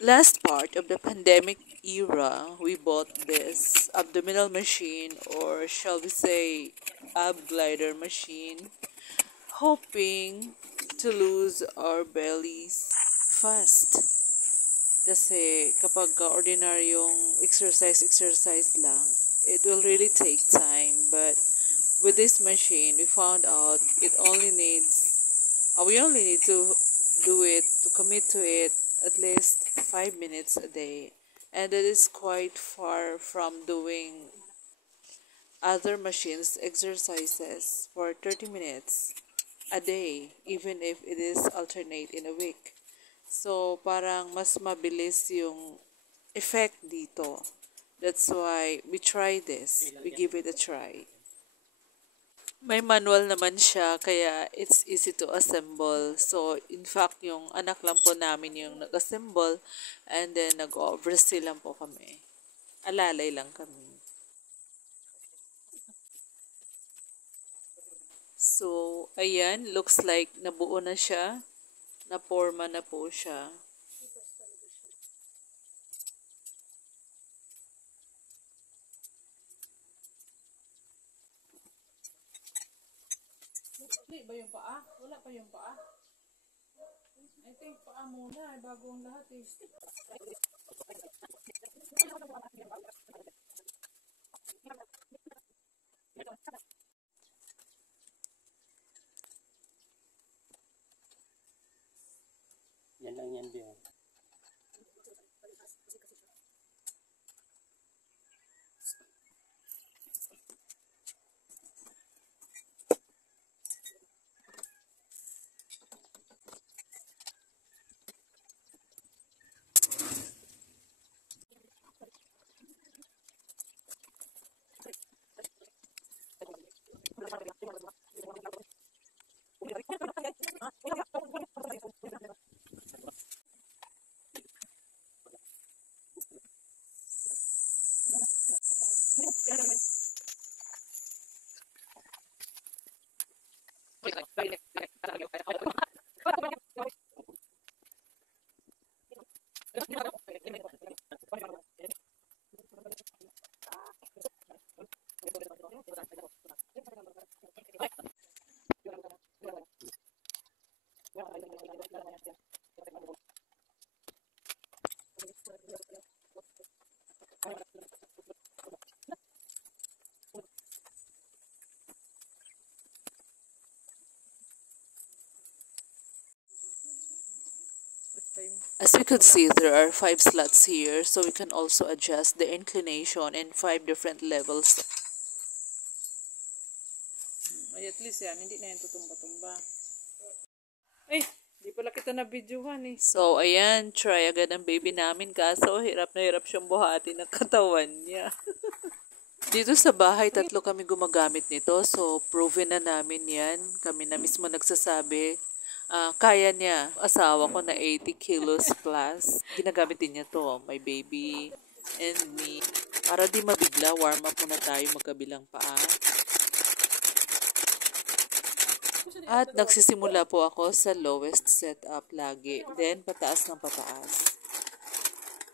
last part of the pandemic era, we bought this abdominal machine, or shall we say, ab glider machine, hoping to lose our bellies fast. Kasi kapag ordinaryong exercise lang, it will really take time. But with this machine, we found out we only need to commit to it at least 5 minutes a day. And it is quite far from doing other machines exercises for 30 minutes a day, even if it is alternate in a week. So, parang mas mabilis yung effect dito. That's why we try this. We give it a try. May manual naman siya, kaya it's easy to assemble. So, in fact, yung anak lang po namin yung nag-assemble, and then nag-oversee lang po kami. Alalay lang kami. So, ayan, looks like nabuo na siya. Naporma na po siya. Wala ba yung paa? Wala pa yung paa? I think paa muna, bago ang lahat eh. Yan lang yan, Bion. As we could see, there are 5 slots here, so we can also adjust the inclination in 5 different levels. Ay, at least yan, hindi na yan tutumba-tumba. Ay, di pala kita na videohan eh. So, ayan, try agad ang baby namin, kaso hirap na hirap siyang buhati ng katawan niya. Dito sa bahay, 3 kami gumagamit nito, so proven na namin yan. Kami na mismo nagsasabi. Kaya niya. Asawa ko na 80 kilos plus. Ginagamit din niya to. My baby and me. Para di mabigla, warm up muna tayo magkabilang paa. At nagsisimula po ako sa lowest setup lagi. Then, pataas ng pataas.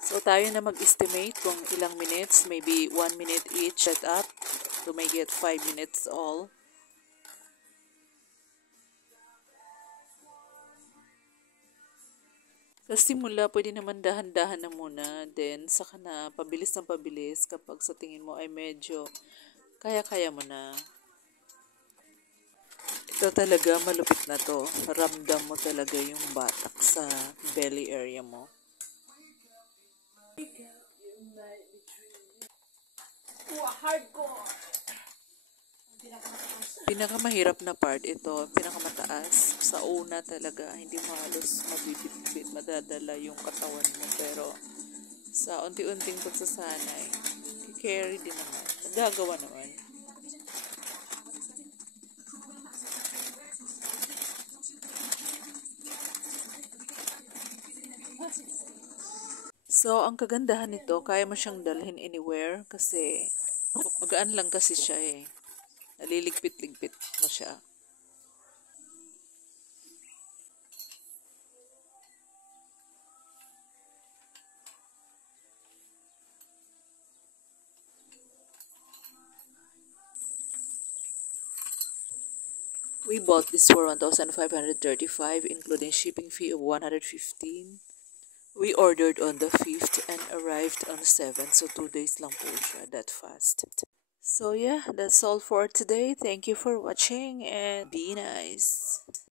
So, tayo na mag-estimate kung ilang minutes. Maybe 1 minute each setup to make it 5 minutes all. Sa simula, pwede naman dahan-dahan na muna. Then, saka na pabilis ng pabilis kapag sa tingin mo ay medyo kaya-kaya mo na. Ito talaga, malupit na to. Ramdam mo talaga yung batak sa belly area mo. Hardcore! Pinakamahirap na part ito, pinakamataas. Sa una talaga, hindi mo halos mabibit-bit, madadala yung katawan mo. Pero sa unti-unting pagsasanay, carry din naman. Magagawa naman. So, ang kagandahan nito, kaya mo siyang dalhin anywhere kasi magaan lang kasi siya eh. Naliligpit-ligpit mo siya. We bought this for 1,535, including shipping fee of 115. We ordered on the 5th and arrived on the 7th, so 2 days lang po siya, that fast. So yeah, that's all for today. Thank you for watching and be nice.